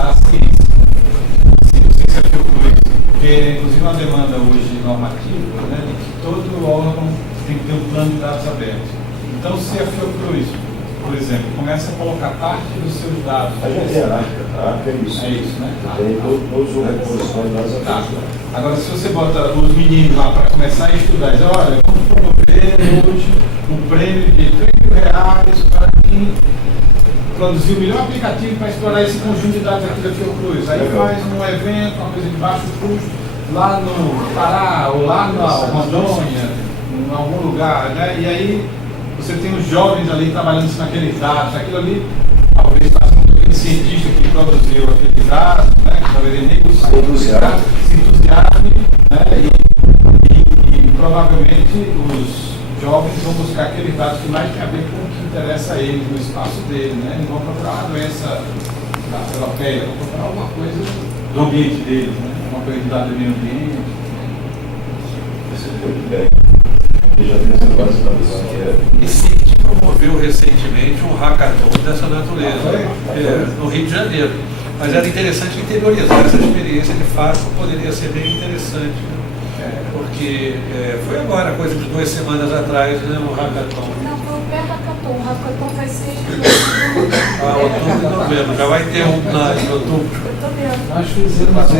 a ciência. Assim, não sei se a Fiocruz, porque é inclusive uma demanda hoje normativa, né, de que todo órgão tem que ter um plano de dados abertos. Então, se a Fiocruz, por exemplo, começa a colocar parte dos seus dados... A gente tem a ARCA é isso. É isso, né? Tem todos os recursos para nós. Tá. Agora, se você bota os meninos lá para começar a estudar, diz, olha, vamos promover hoje um prêmio de R$30 para quem produzir o melhor aplicativo para explorar esse conjunto de dados aqui da Fiocruz. Aí faz um evento, uma coisa de baixo custo, lá no Pará, ou lá na Rondônia, em algum lugar, né? E aí você tem os jovens ali trabalhando naqueles dados, aquilo ali, talvez faça com que aquele cientista que produziu aqueles dados, né? Que talvez ele nem se entusiasme, né? E provavelmente os jovens vão buscar aqueles dados que mais tem a ver com o que interessa a eles no espaço dele, né? Eles vão procurar uma doença europeia, vão procurar alguma coisa do ambiente deles, né? Uma coisa de dado do meio ambiente. Você deu de bem. E já tem essa base da visão que é. E CIT promoveu recentemente um hackathon dessa natureza, no Rio de Janeiro. Mas era interessante interiorizar essa experiência de fato, poderia ser bem interessante. Porque foi agora, coisa de 2 semanas atrás, né, um hackathon. Não, foi o pré-hackathon. O hackathon vai ser Outubro e novembro. Já vai ter um em outubro. Eu tô vendo. Nós fizemos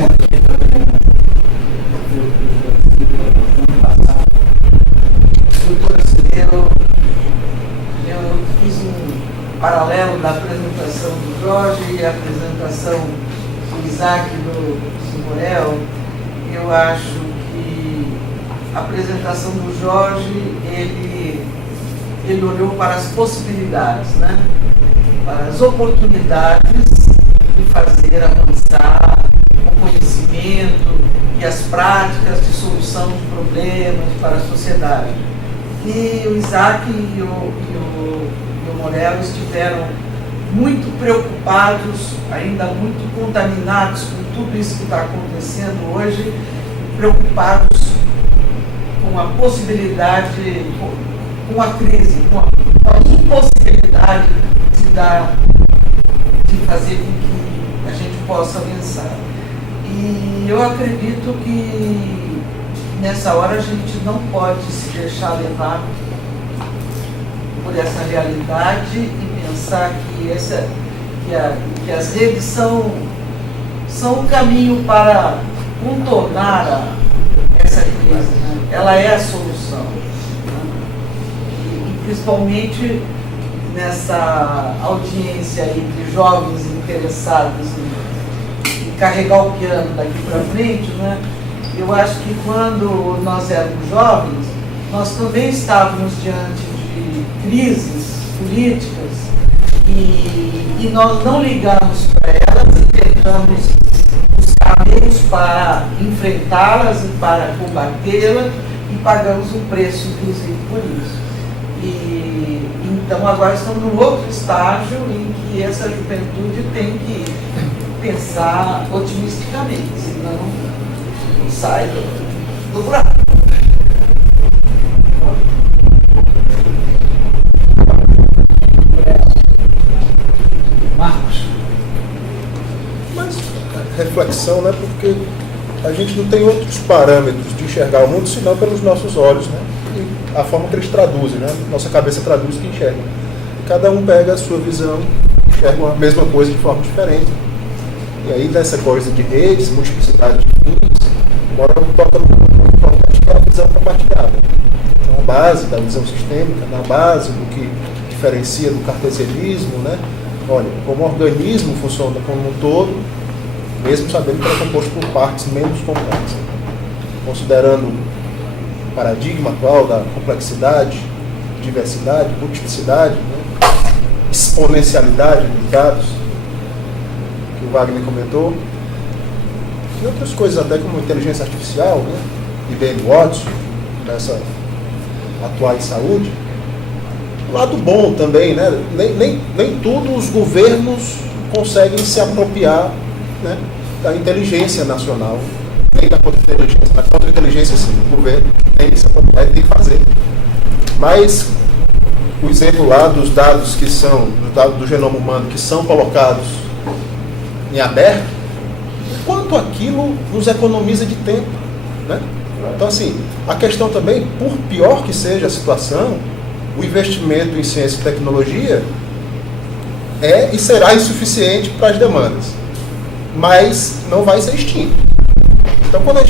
Eu fiz um paralelo da apresentação do Jorge e a apresentação do Isaac do Simorel. Eu acho que a apresentação do Jorge, ele olhou para as possibilidades, né? Para as oportunidades de fazer avançar o conhecimento e as práticas de solução de problemas para a sociedade. E o Isaac e o Morel estiveram muito preocupados, ainda muito contaminados com tudo isso que está acontecendo hoje, preocupados com a possibilidade, com a crise, com a impossibilidade de fazer com que a gente possa avançar. E eu acredito que nessa hora a gente não pode se deixar levar por essa realidade e pensar que as redes são o caminho para contornar essa crise, né? Ela é a solução. E principalmente nessa audiência aí de jovens interessados em carregar o piano daqui para frente, né? Eu acho que quando nós éramos jovens, nós também estávamos diante de crises políticas e nós não ligamos para elas e tentamos buscar meios para enfrentá-las e para combatê-las e pagamos um preço, inclusive, por isso. E então agora estamos num outro estágio em que essa juventude tem que pensar otimisticamente, senão sai do buraco. Marcos. Mas reflexão, né? Porque a gente não tem outros parâmetros de enxergar o mundo senão pelos nossos olhos, né? E a forma que eles traduzem, né? Nossa cabeça traduz o que enxerga. E cada um pega a sua visão, enxerga a mesma coisa de forma diferente. E aí, dessa coisa de redes, multiplicidade de fins, mora um toca muito importante que é a visão compartilhada. Então, a base da visão sistêmica, na base do que diferencia do cartesianismo, né? Olha, como o organismo funciona como um todo, mesmo sabendo que ele é composto por partes menos complexas. Considerando o paradigma atual da complexidade, diversidade, multiplicidade, né? Exponencialidade dos dados, que o Wagner comentou, e outras coisas até como inteligência artificial, né? IBM Watson, nessa atuar em saúde. Lado bom também, né? Nem tudo os governos conseguem se apropriar, né, da inteligência nacional, nem da contra-inteligência. A contra-inteligência, sim, o governo tem que se apropriar e tem que fazer. Mas o exemplo lá dos dados que são, dos dados do genoma humano, que são colocados em aberto, quanto aquilo nos economiza de tempo, né? Então, assim, a questão também, por pior que seja a situação, o investimento em ciência e tecnologia é e será insuficiente para as demandas, mas não vai ser extinto. Então, quando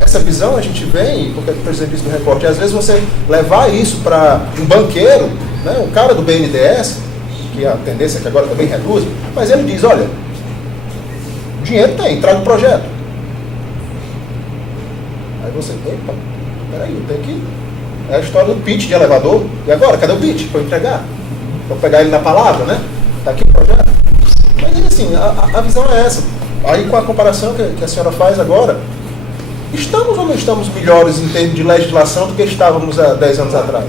essa visão a gente vem, porque o presidente disse no recorte, às vezes você levar isso para um banqueiro, né, um cara do BNDES, que a tendência é que agora também reduz, mas ele diz, olha, dinheiro tem, traga o projeto. Aí você, epa, peraí, tem que... É a história do pitch de elevador. E agora, cadê o pitch para entregar? Para pegar ele na palavra, né? Está aqui o projeto. Mas assim, a visão é essa. Aí com a comparação que a senhora faz agora, estamos ou não estamos melhores em termos de legislação do que estávamos há 10 anos atrás?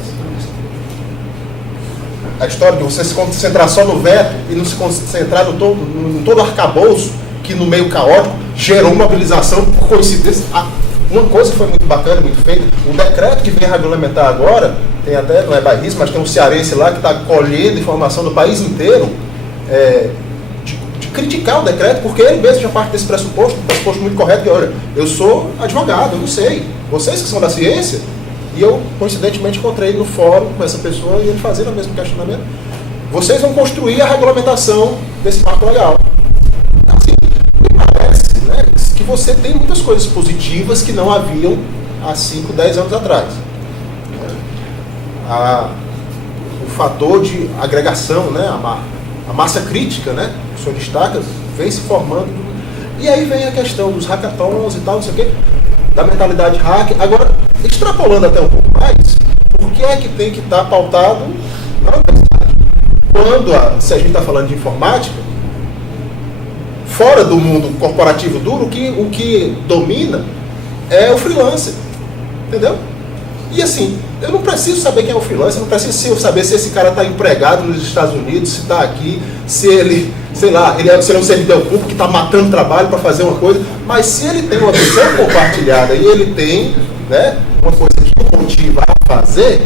A história de você se concentrar só no veto e não se concentrar no todo arcabouço, que no meio caótico gerou mobilização por coincidência. Uma coisa que foi muito bacana, muito feita, o decreto que vem regulamentar agora, tem até, não é bairrista, mas tem um cearense lá que está colhendo informação do país inteiro, de criticar o decreto, porque ele mesmo já parte desse pressuposto, um pressuposto muito correto, que olha, eu sou advogado, eu não sei, vocês que são da ciência, e eu coincidentemente encontrei no fórum com essa pessoa e ele fazendo o mesmo questionamento, vocês vão construir a regulamentação desse marco legal. Então, assim, me parece, né, que você tem muitas coisas positivas que não haviam há 5, 10 anos atrás. O fator de agregação, né, a massa crítica, né, que o senhor destaca, vem se formando. E aí vem a questão dos hackathons e tal, não sei o quê, da mentalidade hacker. Agora, extrapolando até um pouco mais, por que é que tem que estar pautado na universidade? Se a gente está falando de informática, fora do mundo corporativo duro, o que domina é o freelancer, entendeu? E assim, eu não preciso saber quem é o freelancer, eu não preciso saber se esse cara está empregado nos Estados Unidos, se está aqui, se ele, sei lá, se ele é um servidor público que está matando trabalho para fazer uma coisa, mas se ele tem uma visão compartilhada e ele tem, né, uma coisa que o motiva a fazer,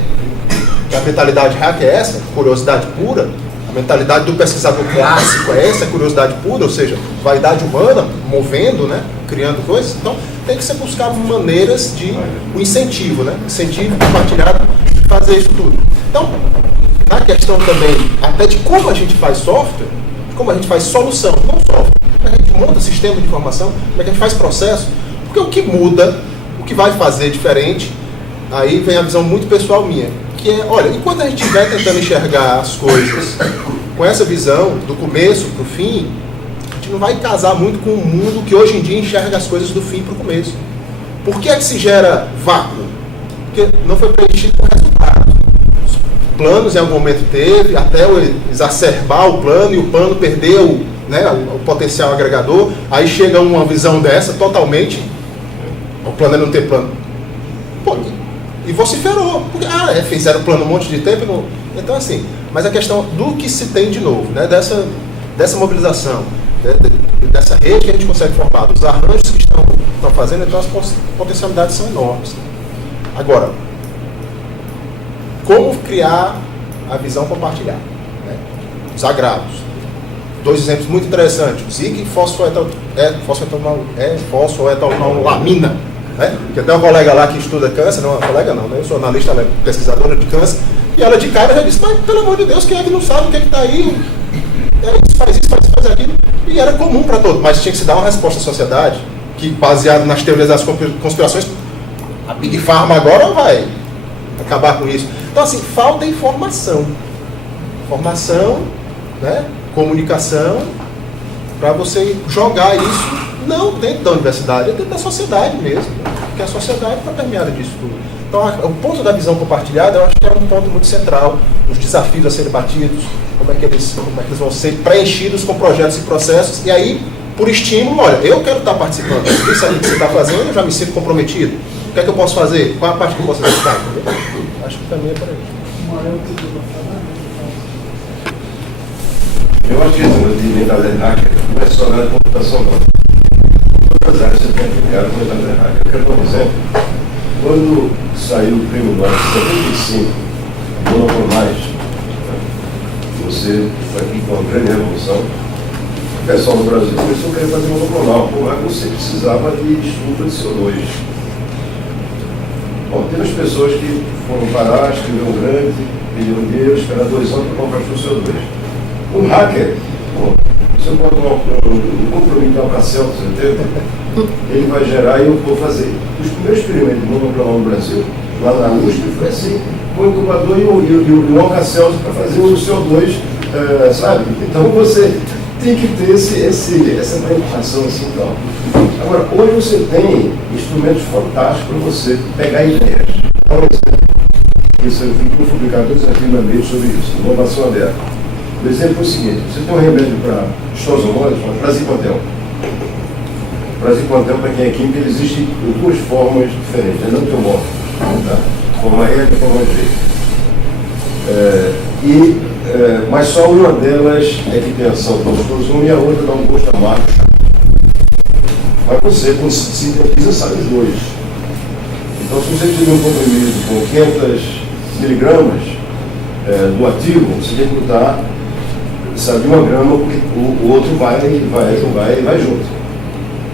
que a mentalidade hacker é essa, curiosidade pura, a mentalidade do pesquisador clássico é essa, curiosidade pura, ou seja, vaidade humana, movendo, né, criando coisas. Então, tem que se buscar maneiras de o incentivo, né, incentivo compartilhado de fazer isso tudo. Então, na questão também, até de como a gente faz software, de como a gente faz solução, não software, como a gente monta sistema de informação, como é que a gente faz processo, porque o que muda, o que vai fazer diferente, aí vem a visão muito pessoal minha, que é, olha, enquanto a gente estiver tentando enxergar as coisas com essa visão, do começo para o fim, a gente não vai casar muito com o mundo que hoje em dia enxerga as coisas do fim para o começo. Por que é que se gera vácuo? Porque não foi preenchido com resultado. Os planos em algum momento teve, até exacerbar o plano e o plano perdeu, né, o potencial agregador, aí chega uma visão dessa totalmente, o plano é não ter plano. Pô, e vociferou, porque fizeram o plano um monte de tempo. Não... Então, assim, mas a questão do que se tem de novo, né, dessa mobilização, dessa rede que a gente consegue formar, dos arranjos que estão fazendo, então as potencialidades são enormes. Agora, como criar a visão compartilhada, né? Os agravos. 2 exemplos muito interessantes: ZIG e fosfoetanolamina. Né? Que tem uma colega lá que estuda câncer, não é uma colega não, né? Eu sou analista, ela é pesquisadora de câncer, e ela de cara já disse, mas pelo amor de Deus, quem é que não sabe o que é que está aí? Faz isso, faz aquilo. E era comum para todos, mas tinha que se dar uma resposta à sociedade, que baseado nas teorias das conspirações, a Big Pharma agora vai acabar com isso. Então assim, falta informação. Informação, né? Comunicação, para você jogar isso não dentro da universidade, é dentro da sociedade mesmo, porque a sociedade está permeada disso tudo. Então, o ponto da visão compartilhada, eu acho que é um ponto muito central, os desafios a serem batidos, como é que eles vão ser preenchidos com projetos e processos, e aí, por estímulo, olha, eu quero estar participando, isso aí que você está fazendo, eu já me sinto comprometido, o que é que eu posso fazer? Qual a parte que eu posso executar? Acho que também é por aí. Eu acho que esse negócio de mentalidade hacker não é só na área de computação, não. Todas as áreas você tem aplicado com mentalidade hacker. Eu quero dar um exemplo. Quando saiu o prêmio Nobel de 75, não por mais, você foi aqui com uma grande revolução, pessoal no Brasil começou a querer fazer monoclonal, mas você precisava de estufa de CO2. Bom, tem as pessoas que foram parar, escreveram grande, pediram dinheiro, esperaram 2 anos para comprar o CO2. Um hacker, você bota um compromisso de Alcacelso, ele vai gerar e eu vou fazer. Os primeiros experimentos de monoclonal no Brasil, lá na USP, foi assim, com o incubador e o Alcacelso para fazer o CO2, sabe? Então você tem que ter essa preocupação assim, então. Agora, hoje você tem instrumentos fantásticos para você pegar ideias. Dá um exemplo. Eu fui publicar 2 artigos na Veja sobre isso, inovação aberta. O exemplo é o seguinte: você tem um remédio para estorosomose, praziquantel. Praziquantel, para quem é químico, ele existe de 2 formas diferentes, é não teomórfico, tá? Forma E e forma G. Mas só uma delas é que tem ação para o estorosoma e a outra dá um gosto amargo. Mas você, quando se sintetiza, sabe os 2. Então, se você tiver um comprimido com 500 miligramas do ativo, você tem que botar, sabe, 1 grama, porque o outro vai junto.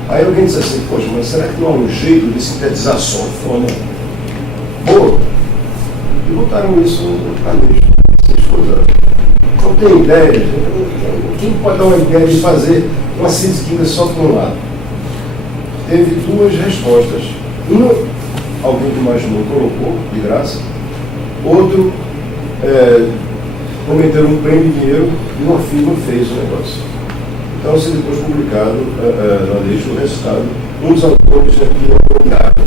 Aí alguém diz assim: poxa, mas será que não há um jeito de sintetizar só de forma boa? E botaram isso no canejo. Não tem ideia. Quem pode dar uma ideia de fazer uma síntese química só por um lado? Teve 2 respostas. Uma, alguém que imaginou, colocou, de graça. Outro, prometeram um prêmio de dinheiro e uma firma fez o negócio. Então, se depois publicado na lista, o resultado, um dos autores aqui é o Gato,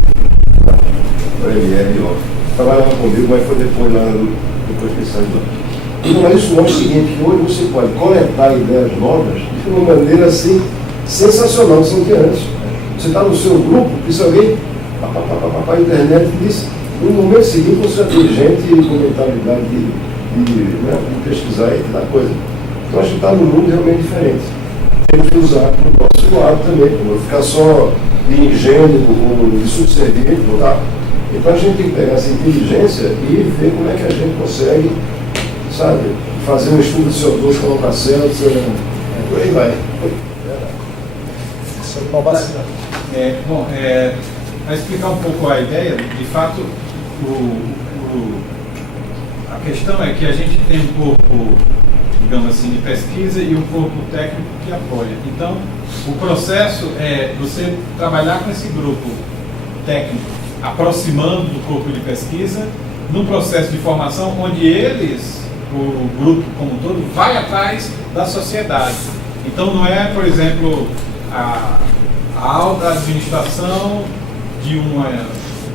o LRO. Trabalhava comigo, mas foi depois que ele saiu lá. Então, mas isso mostra o seguinte: que hoje você pode coletar ideias novas de uma maneira assim sensacional, sem que antes. Você está no seu grupo, e se alguém a internet diz, no momento seguinte você é inteligente e com mentalidade de pesquisar e da coisa. Então acho que está num mundo realmente diferente. Temos que usar o nosso lado também, não ficar só de ingênuo ou de subserviente. Tá? Então a gente tem que pegar essa inteligência e ver como é que a gente consegue, sabe, fazer um estudo de CO2, colocar celso, por aí vai. Isso é inovação. Para explicar um pouco a ideia, de fato, a questão é que a gente tem um corpo, digamos assim, de pesquisa e um corpo técnico que apoia. Então, o processo é você trabalhar com esse grupo técnico, aproximando do corpo de pesquisa, num processo de formação onde eles, o grupo como um todo, vai atrás da sociedade. Então, não é, por exemplo, a alta administração de uma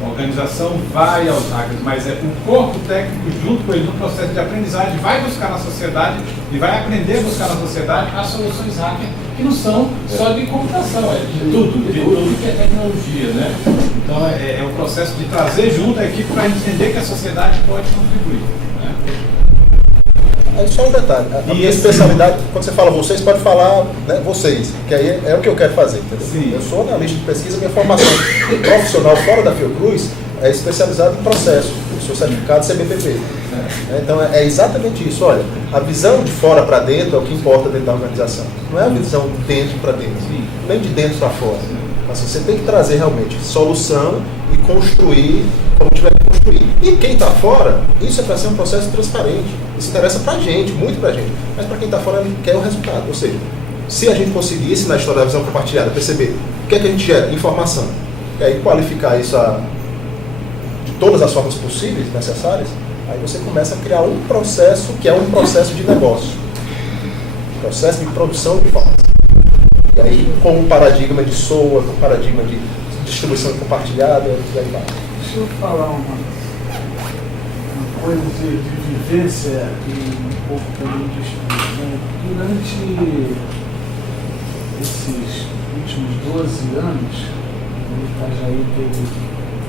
organização vai aos hackers, mas é o corpo técnico junto com ele no processo de aprendizagem, vai buscar na sociedade e vai aprender a buscar na sociedade as soluções hacker, que não são só de computação, é de tudo que é tecnologia, né? Então é o processo de trazer junto a equipe para entender que a sociedade pode contribuir. Aí só um detalhe, a minha especialidade, quando você fala vocês, pode falar, né, vocês, que aí é o que eu quero fazer, entendeu? Sim. Eu sou analista de pesquisa, minha formação profissional fora da Fiocruz é especializada em processo, eu sou certificado CBPP. Então é exatamente isso, olha, a visão de fora para dentro é o que importa dentro da organização, não é a visão de dentro para dentro, nem de dentro para fora. Assim, você tem que trazer realmente solução e construir como tiver que construir. E quem está fora, isso é para ser um processo transparente. Isso interessa para a gente, muito para a gente. Mas para quem está fora, ele quer o resultado. Ou seja, se a gente conseguisse, na história da visão compartilhada, perceber o que é que a gente gera? Informação. E aí qualificar isso de todas as formas possíveis, necessárias, aí você começa a criar um processo que é um processo de negócio. Processo de produção de informação. E aí, com um paradigma de SOA, com um paradigma de distribuição compartilhada, e aí vai. Deixa eu falar uma coisa de vivência e um pouco também de estudo. Né? Durante esses últimos 12 anos, o Itajaí teve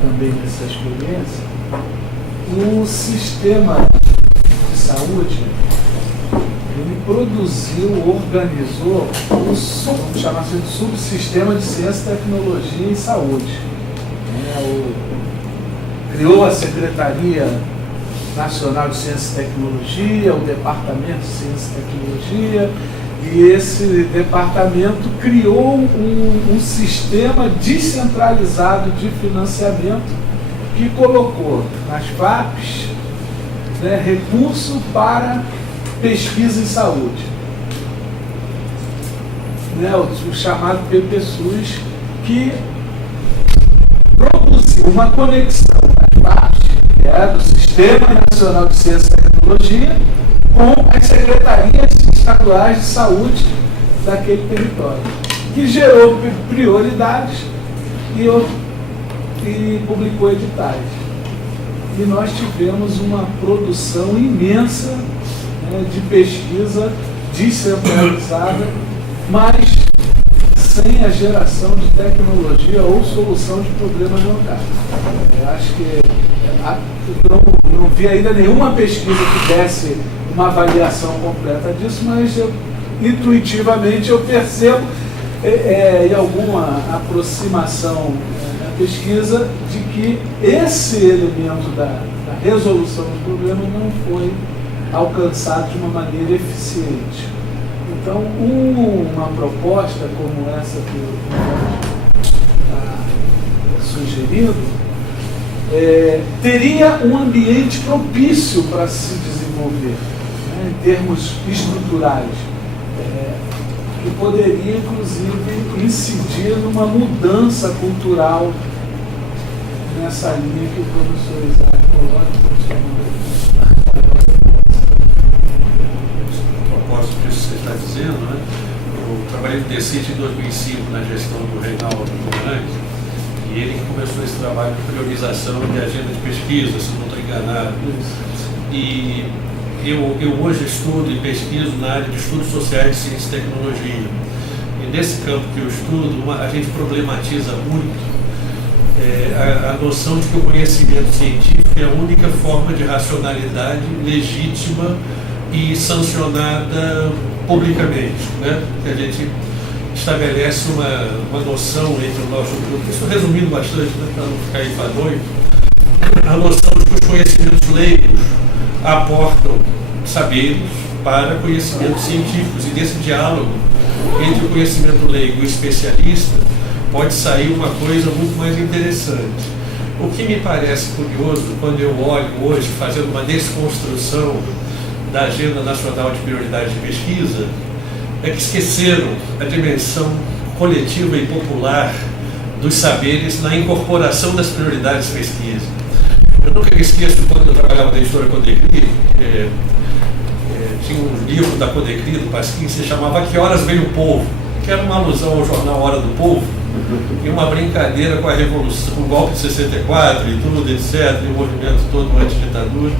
também essa experiência, o sistema de saúde ele produziu, organizou vamos chamar assim de subsistema de ciência, tecnologia e saúde. Criou a Secretaria Nacional de Ciência e Tecnologia, o Departamento de Ciência e Tecnologia, E esse departamento criou um sistema descentralizado de financiamento que colocou nas FAPs, né, recurso para pesquisa em saúde, né, o chamado PPSUS, que produziu uma conexão das FAPs, que é do Sistema Nacional de Ciência e Tecnologia, com as secretarias estaduais de saúde daquele território, que gerou prioridades e publicou editais. E nós tivemos uma produção imensa, né, de pesquisa descentralizada, mas sem a geração de tecnologia ou solução de problemas locais. Eu acho que não vi ainda nenhuma pesquisa que desse uma avaliação completa disso, mas intuitivamente eu percebo em alguma aproximação da pesquisa de que esse elemento da resolução do problema não foi alcançado de uma maneira eficiente. Então, uma proposta como essa que o está sugerindo teria um ambiente propício para se desenvolver, né, em termos estruturais, que poderia, inclusive, incidir numa mudança cultural nessa linha que o professor Isaac coloca. A propósito disso que você está dizendo, né? Eu trabalhei no DECIT em 2005 na gestão do Reinaldo Guimarães, e ele que começou esse trabalho de priorização de agenda de pesquisa, se não estou enganado. E eu hoje estudo e pesquiso na área de estudos sociais, ciência e tecnologia. E nesse campo que eu estudo, a gente problematiza muito a noção de que o conhecimento científico é a única forma de racionalidade legítima e sancionada publicamente, né? Que a gente estabelece uma noção entre o nosso grupo, isso resumindo bastante, né, para não ficar enfadonho, a noção de que os conhecimentos leigos aportam saberes para conhecimentos científicos, e desse diálogo entre o conhecimento leigo e o especialista pode sair uma coisa muito mais interessante. O que me parece curioso, quando eu olho hoje, fazendo uma desconstrução da Agenda Nacional de Prioridades de Pesquisa, é que esqueceram a dimensão coletiva e popular dos saberes na incorporação das prioridades de pesquisa. Eu nunca me esqueço quando eu trabalhava na editora Codecri, tinha um livro da Codecri, do Pasquim, que se chamava Que Horas Veio o Povo, que era uma alusão ao jornal Hora do Povo, e uma brincadeira com a Revolução, com o golpe de 64 e tudo, etc., e o movimento todo anti-ditadura.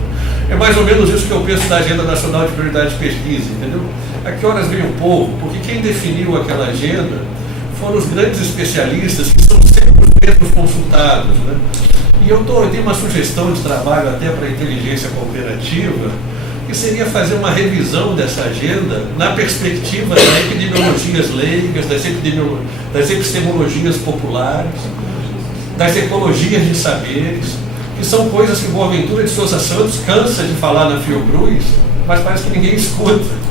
É mais ou menos isso que eu penso da Agenda Nacional de Prioridades de Pesquisa, entendeu? A que horas veio o povo? Porque quem definiu aquela agenda foram os grandes especialistas, que são sempre os mesmos consultados, né? E eu tenho uma sugestão de trabalho até para a inteligência cooperativa, que seria fazer uma revisão dessa agenda na perspectiva das epidemiologias leigas, das epistemologias populares, das ecologias de saberes, que são coisas que Boaventura de Souza Santos cansa de falar na Fiocruz, mas parece que ninguém escuta.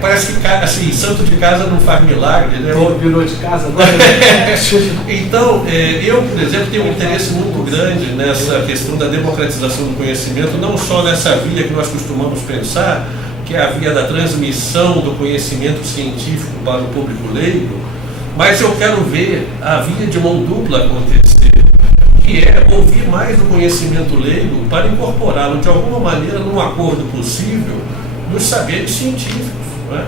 Parece que assim, santo de casa não faz milagre, né? Virou de casa agora. Então, eu, por exemplo, tenho um interesse muito grande nessa questão da democratização do conhecimento, não só nessa via que nós costumamos pensar, que é a via da transmissão do conhecimento científico para o público leigo, mas eu quero ver a via de mão dupla acontecer, que é ouvir mais do conhecimento leigo para incorporá-lo de alguma maneira num acordo possível dos saberes científicos. Né?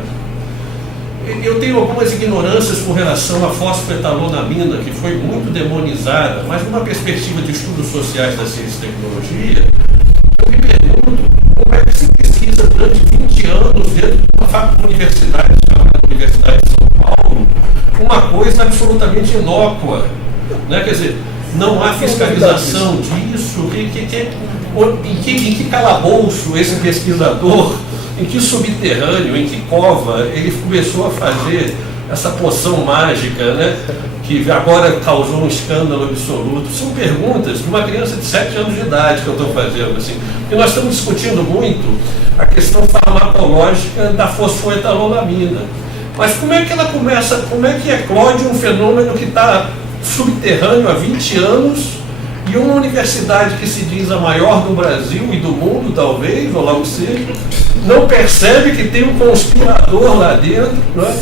Eu tenho algumas ignorâncias com relação à fosfetalonamina, que foi muito demonizada, mas numa perspectiva de estudos sociais da ciência e tecnologia, eu me pergunto como é que se pesquisa durante 20 anos dentro de uma universidade chamada Universidade de São Paulo, uma coisa absolutamente inócua, né? Quer dizer, não há fiscalização disso, em que calabouço esse pesquisador, em que subterrâneo, em que cova ele começou a fazer essa poção mágica, né, que agora causou um escândalo absoluto. São perguntas de uma criança de 7 anos de idade que eu estou fazendo, assim, porque nós estamos discutindo muito a questão farmacológica da fosfoetanolamina. Mas como é que ela começa, como é que eclode um fenômeno que está subterrâneo há 20 anos e uma universidade que se diz a maior do Brasil e do mundo, talvez, ou lá o seja, não percebe que tem um conspirador lá dentro, não é?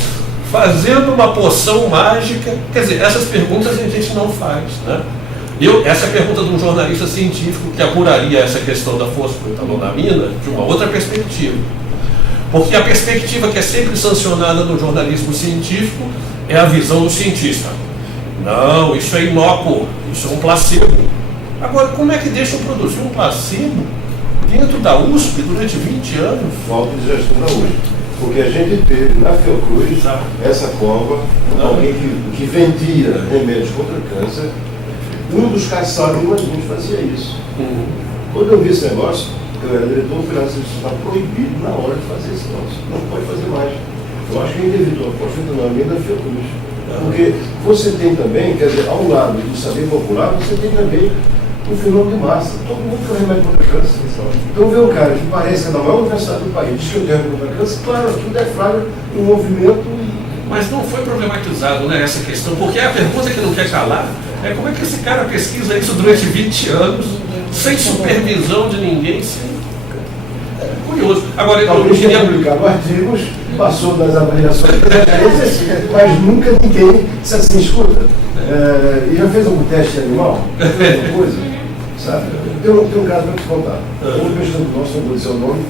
Fazendo uma poção mágica? Quer dizer, essas perguntas a gente não faz, né? Essa é a pergunta de um jornalista científico que apuraria essa questão da fosfoetanolamina de uma outra perspectiva. Porque a perspectiva que é sempre sancionada no jornalismo científico é a visão do cientista. Não, isso é inócuo, isso é um placebo. Agora, como é que deixam produzir um placebo dentro da USP durante 20 anos? Falta de gestão da USP. Porque a gente teve na Fiocruz essa cova, alguém que vendia remédios contra câncer. Um dos caçados marinhos fazia isso. Quando eu vi esse negócio, eu era diretor, fui lá, isso está proibido na hora de fazer esse negócio. Não pode fazer mais. Eu acho que ainda evitou a fosfetanolamina da Fiocruz. Porque você tem também, quer dizer, ao lado do saber popular, você tem também um fenômeno de massa. Todo mundo tem remédio contra câncer. Então vê um cara que parece que é da maior universidade do país, diz que eu tenho remédio contra câncer, claro, aquilo deflagra um movimento. Mas não foi problematizado, né, essa questão, porque a pergunta que não quer calar é como é que esse cara pesquisa isso durante 20 anos, sem supervisão de ninguém, curioso. Agora, talvez tenha publicado artigos, passou das avaliações mas nunca ninguém disse assim, escuta, e já fez algum teste animal? Fez alguma coisa? Sabe? Tem um caso para te contar. Um pesquisador nosso, não vou dizer o nome,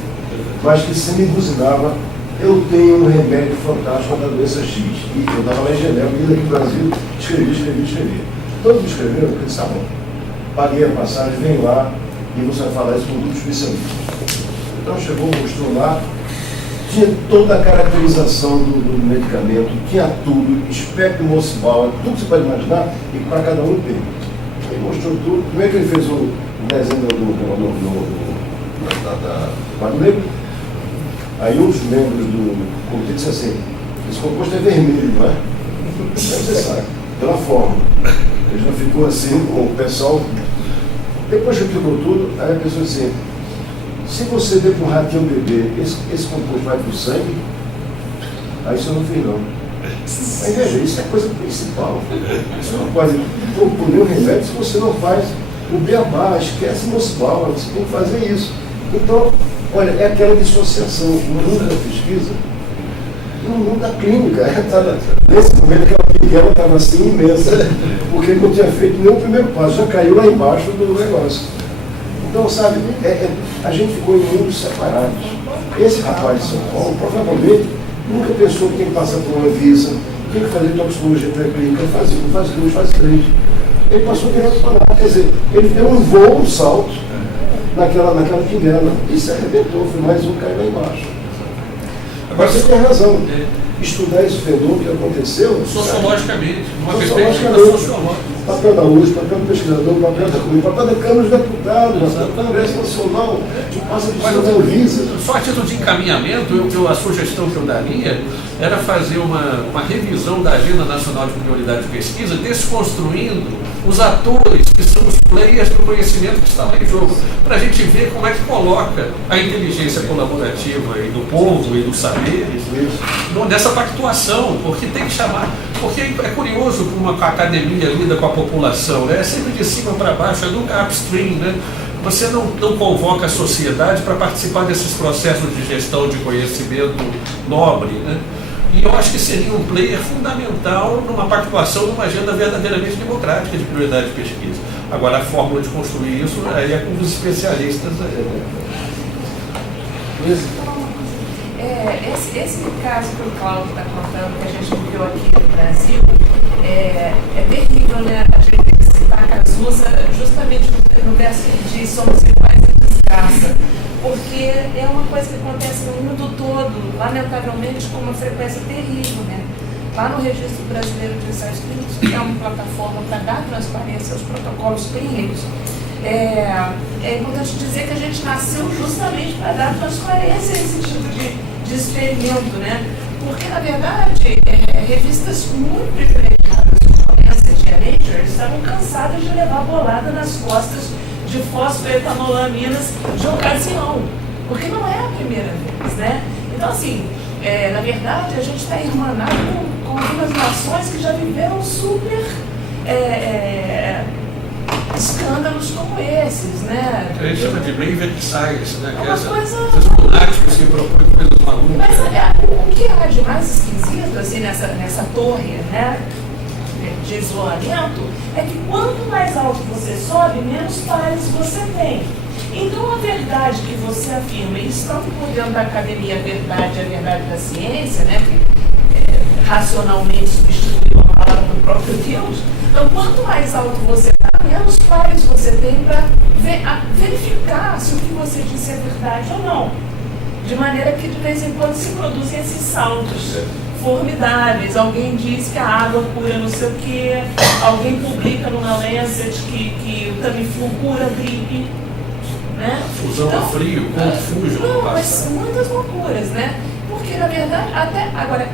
mas que se me buzinava, eu tenho um remédio fantástico da doença X. E eu estava lá em Genebra, indo aqui no Brasil, escrevi. Todos me escreveram, eu disse, tá bom. Paguei a passagem, vem lá e você vai falar isso com um especialista. Então chegou, mostrou lá, tinha toda a caracterização do medicamento, tinha tudo, espectro Mossbauer, tudo que você pode imaginar, e para cada um tem. Ele mostrou tudo. Como é que ele fez o desenho da quadro negro? Aí um dos membros do comitê disse assim, esse composto é vermelho, não é? Aí você sabe, pela forma. Ele já ficou assim com o pessoal. Depois que explicou tudo, aí a pessoa disse assim, se você der para um ratinho beber, esse composto vai para o sangue? Aí isso eu não fiz não. Mas veja, isso é a coisa principal. Você não pode propor nenhum remédio se você não faz o beabá, esquece Mossbauer, você tem que fazer isso. Então, olha, é aquela dissociação no mundo da pesquisa, no mundo da clínica. Nesse momento aquela pequena estava assim imensa, porque ele não tinha feito nem o primeiro passo, já caiu lá embaixo do negócio. Então, sabe, a gente ficou em mundos separados. Esse rapaz de São Paulo, provavelmente, nunca pensou que tem que passar por uma visa, tem que fazer toxicologia pré-clínica, faz 2, faz 3. Ele passou direto para lá, quer dizer, ele deu um voo, um salto naquela pinguela. Isso arrebentou, foi mais um caiu lá embaixo. Agora você tem razão. Estudar esse fenômeno que aconteceu. Sociologicamente, uma perspectiva sociológica. O papel da USP, o papel do pesquisador, o papel da CUI, o papel da Câmara dos Deputados, o papel do Congresso Nacional, que passa por cima da Anvisa. Só a título de encaminhamento, a sugestão que eu daria era fazer uma revisão da Agenda Nacional de Prioridade de Pesquisa, desconstruindo os atores que são os players do conhecimento que está lá em jogo, para a gente ver como é que coloca a inteligência colaborativa e do povo e dos saberes nessa pactuação, porque tem que chamar, porque é curioso como a academia lida com a população, né? É sempre de cima para baixo, é nunca upstream, né? Você não convoca a sociedade para participar desses processos de gestão de conhecimento nobre, né? E eu acho que seria um player fundamental numa pactuação, numa agenda verdadeiramente democrática de prioridade de pesquisa. Agora, a fórmula de construir isso aí é com os especialistas. Esse caso que o Cláudio está contando, que a gente viveu aqui no Brasil, é terrível, né? A gente tem que citar Cazuza justamente no verso que diz somos iguais em desgraça, porque é uma coisa que acontece no mundo todo, lamentavelmente com uma frequência terrível, né? Lá no Registro Brasileiro de Ensaios Clínicos, que é uma plataforma para dar transparência aos protocolos clínicos, é importante dizer que a gente nasceu justamente para dar transparência a esse tipo de experimento, né? Porque, na verdade, revistas muito privilegiadas, como a Lancet e a Nature, estavam cansadas de levar bolada nas costas de fosfoetanolaminas de ocasião, porque não é a primeira vez, né? Então, assim, na verdade, a gente está irmanado com algumas nações que já viveram super escândalos como esses, né? A gente chama de Raven Science, né? Que é Coisa... esses lunáticos que propõem coisas malucas. Mas o que há de mais esquisito, assim, nessa torre, né, de isolamento, é que quanto mais alto você sobe, menos pares você tem. Então, a verdade que você afirma, e estando por dentro da academia, a verdade da ciência, né, que racionalmente substituiu a palavra do próprio Deus, então, quanto mais alto você está, menos pares você tem para verificar se o que você disse é verdade ou não. De maneira que, de vez em quando, se produzem esses saltos formidáveis. Alguém diz que a água cura não sei o quê, alguém publica numa Lancet que o Tamiflu cura a gripe. Né? Fusão a frio, confusão. Não, mas muitas loucuras, né? Porque, na verdade, até agora,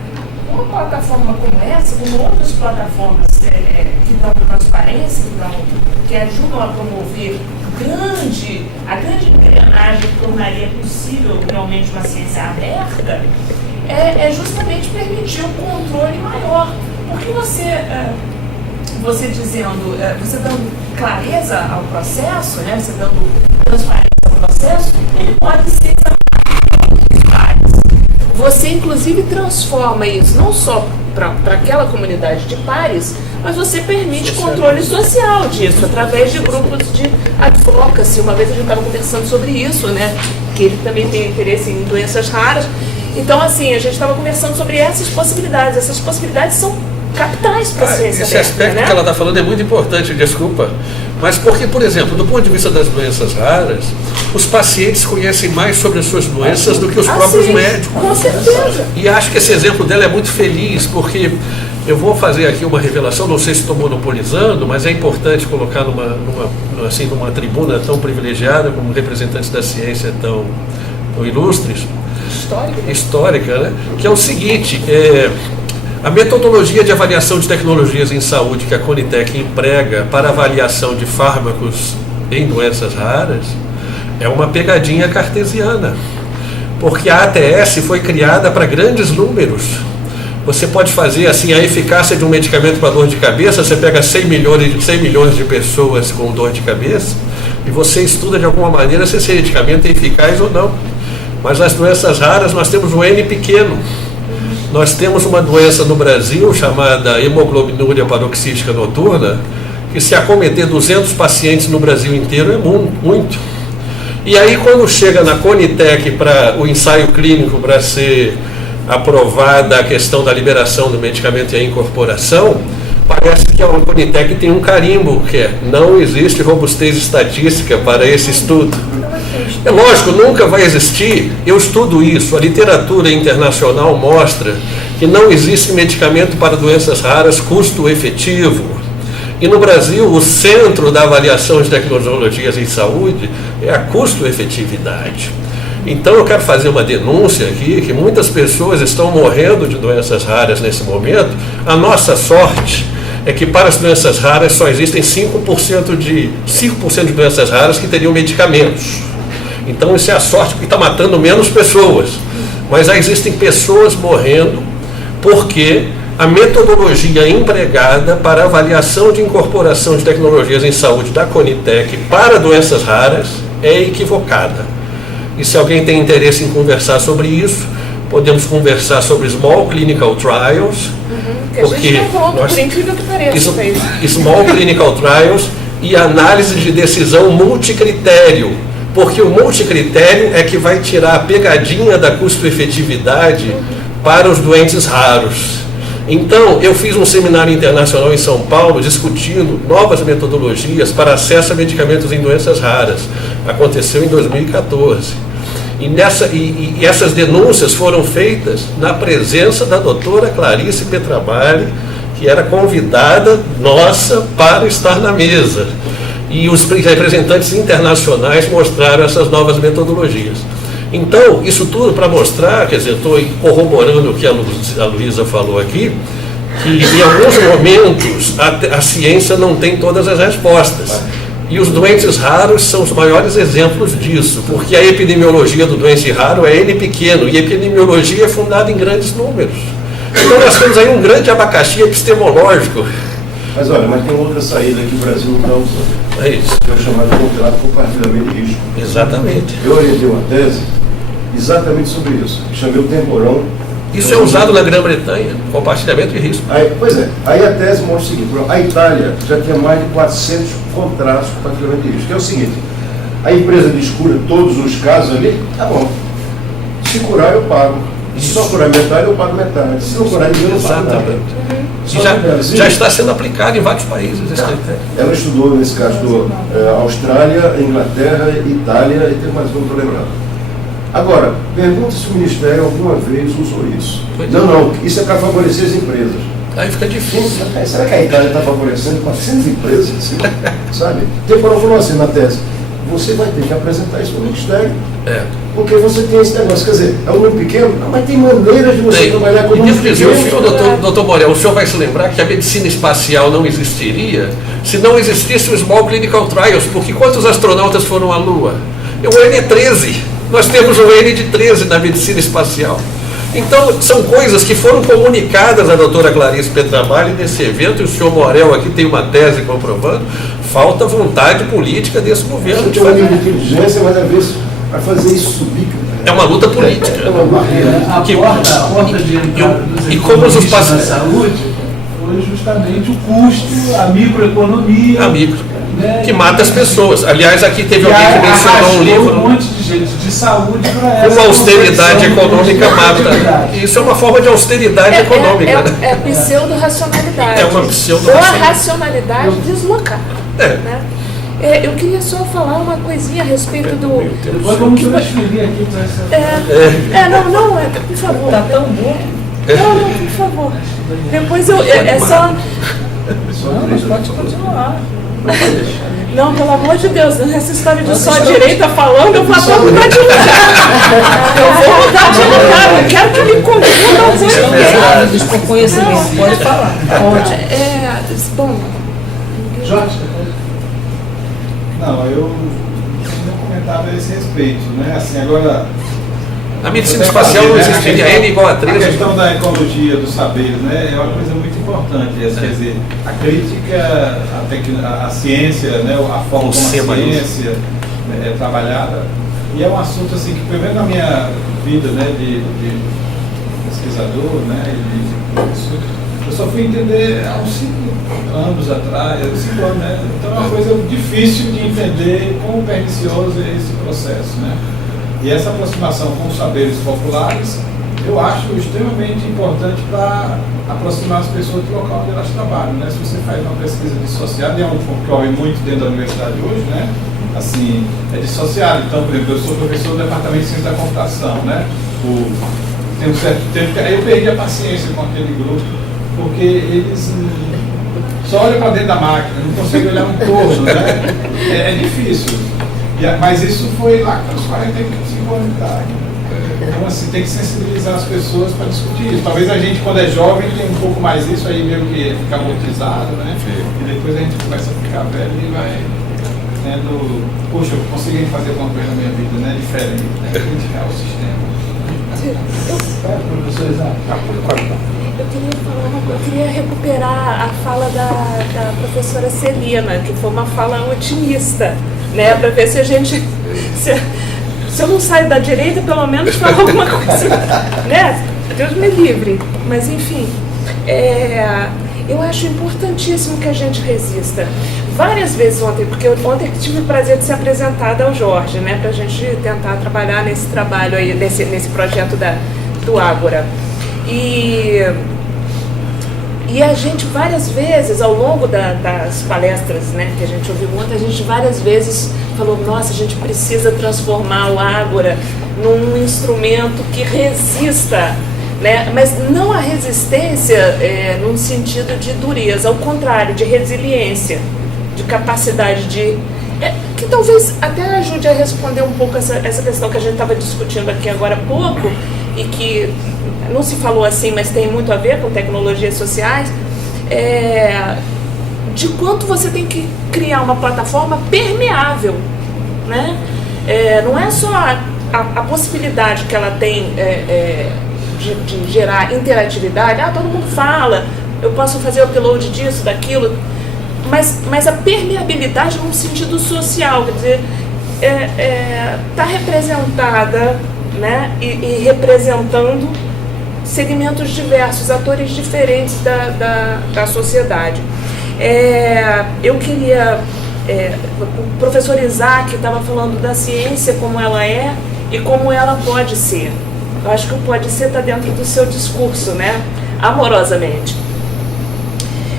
uma plataforma como essa, como outras plataformas que dão transparência, que ajudam a promover a grande engrenagem que tornaria possível realmente uma ciência aberta, é justamente permitir um controle maior. Porque você dizendo, você dando clareza ao processo, né, você dando transparência ao processo, ele pode ser você inclusive transforma isso não só para aquela comunidade de pares, mas você permite controle social disso, através de grupos de advocacy. Uma vez a gente estava conversando sobre isso, né? Que ele também tem interesse em doenças raras. Então, assim, a gente estava conversando sobre essas possibilidades. Essas possibilidades são capitais para a ciência esse aberta, aspecto, né, que ela está falando é muito importante, desculpa. Mas porque, por exemplo, do ponto de vista das doenças raras, os pacientes conhecem mais sobre as suas doenças do que os próprios médicos. Com certeza. E acho que esse exemplo dela é muito feliz, porque eu vou fazer aqui uma revelação, não sei se estou monopolizando, mas é importante colocar numa tribuna tão privilegiada, como representantes da ciência tão ilustres, histórica, né? Que é o seguinte, a metodologia de avaliação de tecnologias em saúde que a Conitec emprega para avaliação de fármacos em doenças raras é uma pegadinha cartesiana, porque a ATS foi criada para grandes números. Você pode fazer assim a eficácia de um medicamento para dor de cabeça, você pega 100 milhões de pessoas com dor de cabeça e você estuda de alguma maneira se esse medicamento é eficaz ou não. Mas nas doenças raras nós temos um N pequeno. Nós temos uma doença no Brasil chamada hemoglobinuria paroxística noturna, que se acometer 200 pacientes no Brasil inteiro é muito. E aí quando chega na Conitec para o ensaio clínico para ser aprovada a questão da liberação do medicamento e a incorporação, parece que a Conitec tem um carimbo, que é: não existe robustez estatística para esse estudo. É lógico, nunca vai existir. Eu estudo isso, a literatura internacional mostra que não existe medicamento para doenças raras custo efetivo. E no Brasil, o centro da avaliação de tecnologias em saúde é a custo-efetividade. Então eu quero fazer uma denúncia aqui, que muitas pessoas estão morrendo de doenças raras nesse momento. A nossa sorte é que para as doenças raras só existem 5% de doenças raras que teriam medicamentos. Então isso é a sorte, porque está matando menos pessoas. Mas já existem pessoas morrendo porque a metodologia empregada para avaliação de incorporação de tecnologias em saúde da Conitec para doenças raras é equivocada. E se alguém tem interesse em conversar sobre isso, podemos conversar sobre Small Clinical Trials, porque por incrível que pareça, Small Clinical Trials e análise de decisão multicritério, porque o multicritério é que vai tirar a pegadinha da custo-efetividade para os doentes raros. Então, eu fiz um seminário internacional em São Paulo discutindo novas metodologias para acesso a medicamentos em doenças raras. Aconteceu em 2014. E essas denúncias foram feitas na presença da doutora Clarice Petraballi, que era convidada nossa para estar na mesa. E os representantes internacionais mostraram essas novas metodologias. Então, isso tudo para mostrar, quer dizer, estou corroborando o que a Luísa falou aqui, que em alguns momentos a ciência não tem todas as respostas. E os doentes raros são os maiores exemplos disso, porque a epidemiologia do doente raro é N pequeno, e a epidemiologia é fundada em grandes números. Então nós temos aí um grande abacaxi epistemológico. Mas olha, mas tem outra saída que o Brasil não está usando. É isso. Que é o chamado contrato de compartilhamento de risco. Exatamente. Eu orientei uma tese exatamente sobre isso. Chamei o temporão. Isso é usado na Grã-Bretanha, compartilhamento de risco. Aí, pois é, aí a tese mostra o seguinte: a Itália já tinha mais de 400 contratos de compartilhamento de risco. Que é o seguinte: a empresa descura todos os casos ali, tá bom. Se curar, eu pago. Se só curar metade, eu pago metade. Se não curar ninguém, eu pago nada. Exatamente. E já está sendo aplicado em vários países esse critério. Ela estudou, nesse caso, Austrália, Inglaterra, Itália e tem mais um, não estou lembrando. Agora, pergunta se o Ministério alguma vez usou isso. Não, isso é para favorecer as empresas. Aí fica difícil. Será que a Itália está favorecendo 400 empresas? Assim, sabe? Temporal falou assim na tese: você vai ter que apresentar isso para o Ministério. Porque você tem esse negócio. Quer dizer, é um número pequeno, mas tem maneiras de você trabalhar com o número pequeno. O senhor, doutor Morel, o senhor vai se lembrar que a medicina espacial não existiria se não existisse o Small Clinical Trials, porque quantos astronautas foram à Lua? O N é 13. Nós temos o N de 13 na medicina espacial. Então, são coisas que foram comunicadas à doutora Clarice Petramalha nesse evento, e o senhor Morel aqui tem uma tese comprovando. Falta vontade política desse governo. Você tem uma inteligência, mas às vezes para fazer isso subir. É uma luta política. A porta de entrada dos economistas da saúde foi justamente o custo, a microeconomia. Né? Que mata as pessoas. Aliás, aqui teve alguém que mencionou um livro. Um monte de gente de saúde para essa. Uma austeridade econômica mata. Isso é uma forma de austeridade econômica. É pseudo-racionalidade. É uma pseudo-racionalidade. Ou a racionalidade deslocada. Né? Eu queria só falar uma coisinha a respeito do. Depois vamos transferir aqui para essa. Por favor. Está tão bom. Não, por favor. Depois é só. Não, mas pode continuar. Não, pelo amor de Deus, nessa história de só a direita falando, eu vou até mudar de lugar. Eu vou mudar de lugar, eu quero que me confundam. Por conhecimento, pode falar. Bom. Jorge? Não, eu não comentava a esse respeito, né? Assim, agora. A medicina espacial não existiria, N igual a 13. A questão da ecologia dos saberes, né, é uma coisa muito importante. Quer dizer, a crítica, a ciência, né, a forma como a ciência é trabalhada. E é um assunto assim, que, pelo menos na minha vida, né, de pesquisador, né, de professor, eu só fui entender há uns 5 anos atrás, 5 anos, né? Então é uma coisa difícil de entender quão pernicioso é esse processo, né? E essa aproximação com os saberes populares, eu acho extremamente importante para aproximar as pessoas do local onde elas trabalham, né? Se você faz uma pesquisa dissociada, e é um que ocorre muito dentro da universidade hoje, né? Assim, é dissociado. Então, por exemplo, eu sou professor do departamento de ciência da computação, né? Tem um certo tempo que aí eu perdi a paciência com aquele grupo, porque eles só olham para dentro da máquina, não conseguem olhar no torno, né? É difícil. Mas isso foi lá com os 45 anos de idade. Então, assim, tem que sensibilizar as pessoas para discutir isso. Talvez a gente, quando é jovem, tem um pouco mais isso, aí meio que fica amortizado, né? E depois a gente começa a ficar velho e vai tendo, poxa, eu consegui fazer alguma coisa na minha vida, né? Diferente, né? Criticar o sistema. Professor Isaac. Eu queria recuperar a fala da professora Celina, que foi uma fala otimista, né? Para ver se a gente. Se eu não saio da direita, pelo menos falar alguma coisa, né? Deus me livre. Mas, enfim, eu acho importantíssimo que a gente resista. Várias vezes ontem, porque ontem tive o prazer de ser apresentada ao Jorge, né? Para a gente tentar trabalhar nesse trabalho aí, nesse projeto do Ágora. E a gente várias vezes, ao longo das palestras, né, que a gente ouviu ontem, a gente várias vezes falou, nossa, a gente precisa transformar o Ágora num instrumento que resista, né, mas não a resistência num sentido de dureza, ao contrário, de resiliência, de capacidade de... que talvez até ajude a responder um pouco essa questão que a gente estava discutindo aqui agora há pouco, e que não se falou assim, mas tem muito a ver com tecnologias sociais, de quanto você tem que criar uma plataforma permeável, né? Não é só a possibilidade que ela tem de gerar interatividade, todo mundo fala, eu posso fazer o upload disso, daquilo, mas a permeabilidade num sentido social, quer dizer, está representada, né, e representando segmentos diversos, atores diferentes da sociedade. Eu queria... o professor Isaac estava falando da ciência como ela é e como ela pode ser. Eu acho que o pode ser está dentro do seu discurso, né? Amorosamente.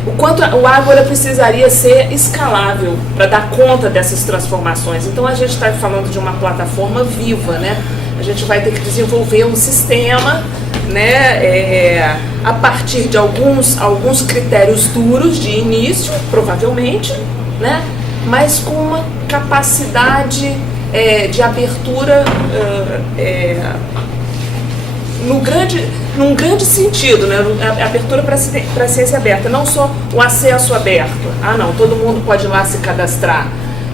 O quanto o Ágora precisaria ser escalável para dar conta dessas transformações. Então a gente está falando de uma plataforma viva, né? A gente vai ter que desenvolver um sistema, né, a partir de alguns critérios duros de início, provavelmente, né, mas com uma capacidade de abertura num grande sentido, né, abertura para a ciência aberta, não só o acesso aberto. Não, todo mundo pode ir lá se cadastrar.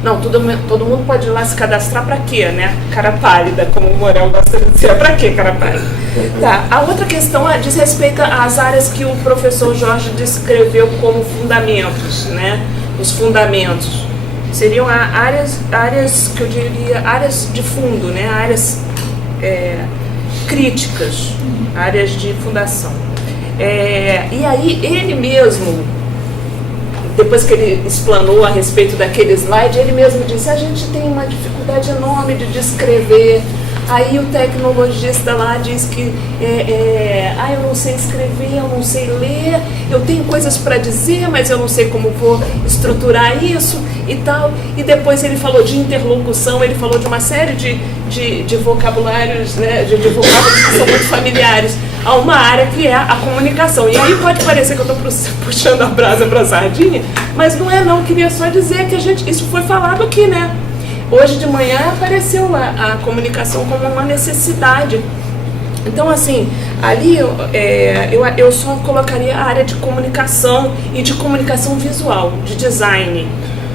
Não, todo mundo pode ir lá se cadastrar para quê, né? Cara pálida, como o Morel gosta de dizer. Para quê, cara pálida? Tá. A outra questão diz respeito às áreas que o professor Jorge descreveu como fundamentos, né? Os fundamentos. Seriam áreas que eu diria, áreas de fundo, né? Áreas críticas, áreas de fundação. E aí ele mesmo, depois que ele explanou a respeito daquele slide, ele mesmo disse, a gente tem uma dificuldade enorme de descrever. Aí o tecnologista lá diz que eu não sei escrever, eu não sei ler, eu tenho coisas para dizer, mas eu não sei como vou estruturar isso e tal. E depois ele falou de interlocução, ele falou de uma série de vocabulários, né, de vocábulos que são muito familiares a uma área que é a comunicação. E aí pode parecer que eu estou puxando a brasa para a sardinha, mas não é não, eu queria só dizer que isso foi falado aqui, né? Hoje de manhã apareceu a comunicação como uma necessidade. Então, assim, ali eu só colocaria a área de comunicação e de comunicação visual, de design.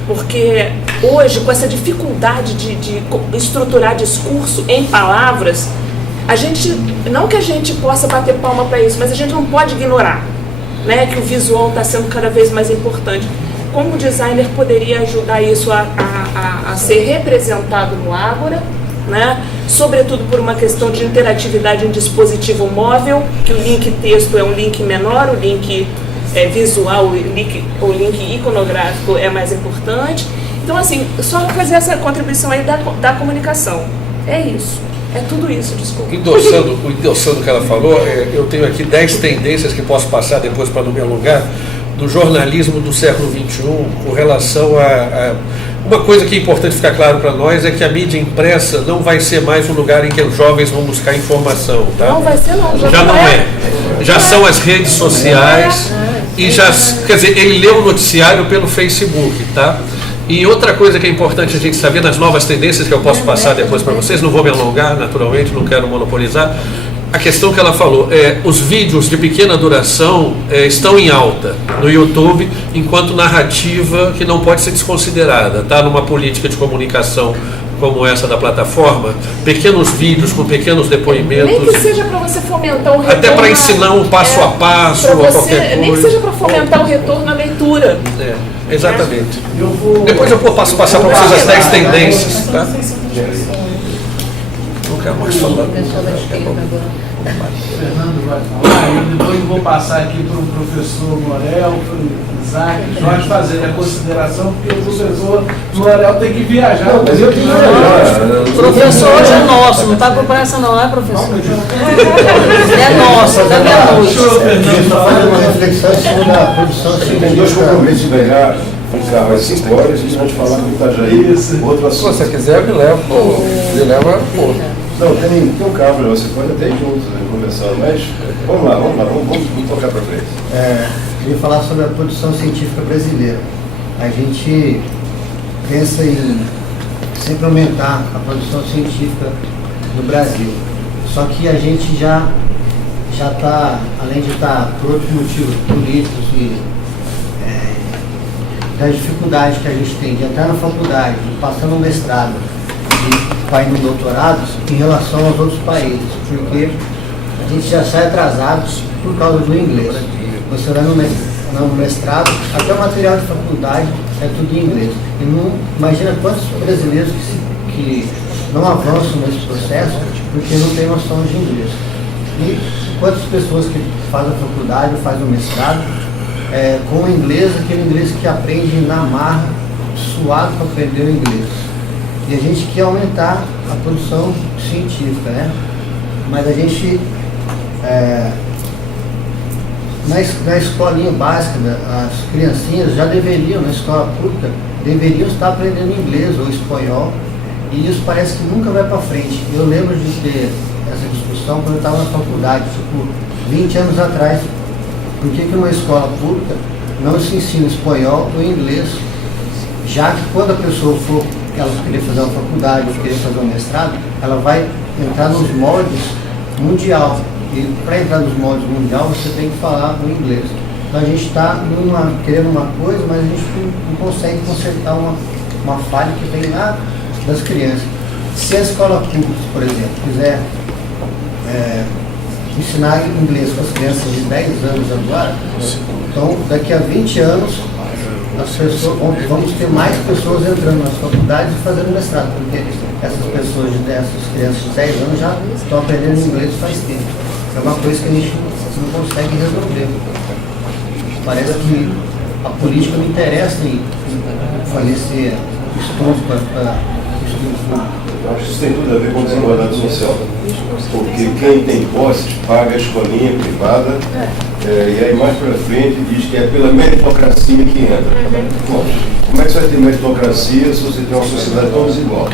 Porque hoje, com essa dificuldade de estruturar discurso em palavras, não que a gente possa bater palma para isso, mas a gente não pode ignorar, né, que o visual está sendo cada vez mais importante. Como o designer poderia ajudar isso a ser representado no Ágora, né? Sobretudo por uma questão de interatividade em dispositivo móvel, que o link texto é um link menor, o link visual, o link iconográfico é mais importante. Então, assim, só fazer essa contribuição aí da comunicação. É isso. É tudo isso, desculpa. Endossando o que ela falou, eu tenho aqui 10 tendências que posso passar depois para não me alongar, do jornalismo do século XXI, com relação a uma coisa que é importante ficar claro para nós, é que a mídia impressa não vai ser mais um lugar em que os jovens vão buscar informação, tá? Não vai ser não, já não é. Já são as redes sociais e já, quer dizer, ele lê o noticiário pelo Facebook, tá? E outra coisa que é importante a gente saber nas novas tendências que eu posso passar depois para vocês, não vou me alongar, naturalmente, não quero monopolizar. A questão que ela falou, os vídeos de pequena duração estão em alta no YouTube, enquanto narrativa que não pode ser desconsiderada, tá? Numa política de comunicação como essa da plataforma, pequenos vídeos com pequenos depoimentos. Nem que seja para você fomentar o retorno. Até para ensinar um passo a passo ou qualquer coisa. Nem que seja para fomentar o retorno à leitura. Exatamente. Depois eu posso passar para vocês as 10 tendências, tá? Não quero mais falar. Fernando vai falar, e depois eu vou passar aqui para o professor Morel, para o Isaac, Jorge fazer a consideração, porque o professor Morel tem que viajar. Não, mas eu tenho que viajar. O professor hoje é nosso, não está com pressa não, é, professor? É nosso, da meia-noite. Fazer uma reflexão sobre a produção. Tem dois compromissos de ganhar um carro às 5 horas, e vamos falar com o Itajaí, outro assunto. Se você quiser, me leva. Me leva, pô. Não, tem um carro, você pode até ir juntos, né, conversando, mas vamos lá, vamos tocar para frente. Eu ia falar sobre a produção científica brasileira. A gente pensa em sempre aumentar a produção científica no Brasil. Só que a gente já já está, além de estar por outros motivos políticos e das dificuldades que a gente tem de entrar na faculdade, de passar no mestrado e vai no doutorado em relação aos outros países, porque a gente já sai atrasado por causa do inglês. Você vai no mestrado, até o material de faculdade é tudo em inglês. E não, imagina quantos brasileiros que não avançam nesse processo porque não tem noção de inglês. E quantas pessoas que fazem a faculdade, fazem o mestrado, com o inglês, aquele inglês que aprende na marra, suado para aprender o inglês. E a gente quer aumentar a produção científica, né? Mas a gente, na escolinha básica, as criancinhas já deveriam, na escola pública, deveriam estar aprendendo inglês ou espanhol, e isso parece que nunca vai para frente. Eu lembro de ter essa discussão quando eu estava na faculdade, tipo, 20 anos atrás. Por que uma escola pública não se ensina espanhol ou inglês? Já que quando a pessoa for, ela querer fazer uma faculdade ou querer fazer um mestrado, ela vai entrar nos moldes mundial. E para entrar nos moldes mundial, você tem que falar o inglês. Então a gente está querendo uma coisa, mas a gente não consegue consertar uma falha que tem lá das crianças. Se a escola pública, por exemplo, quiser ensinar inglês para as crianças de 10 anos agora, então daqui a 20 anos vamos ter mais pessoas entrando nas faculdades e fazendo mestrado, porque essas crianças de 10 anos já estão aprendendo inglês faz tempo. É uma coisa que a gente não consegue resolver. Parece que a política não interessa em fornecer estudos para estudos públicos. Eu acho que isso tem tudo a ver com desigualdade social. Porque quem tem posse paga a escolinha privada e aí mais para frente diz que é pela meritocracia que entra. Bom, como é que você vai ter meritocracia se você tem uma sociedade tão desigual?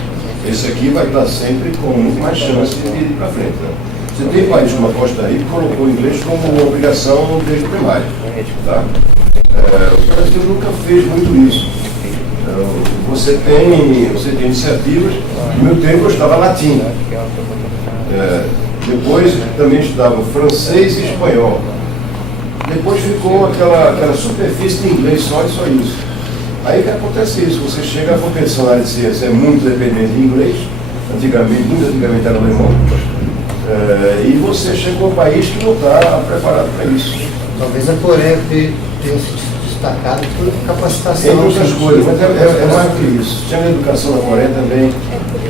Esse aqui vai estar sempre com muito mais chance de ir para frente. Né? Você tem país como a Costa Rica que colocou o inglês como uma obrigação desde o primário. Tá? O Brasil nunca fez muito isso. Você tem iniciativas. No meu tempo eu estudava latim. Depois também estudava francês e espanhol. Depois ficou aquela superfície de inglês só e só isso. Aí que acontece isso, você chega à competição de ciência, é muito dependente de inglês, muito antigamente era alemão, e você chega a um país que não está preparado para isso. Talvez a Coreia tenha se destacado por capacitação. Tem muitas coisas, mas é mais do que isso. Já a educação na Coreia também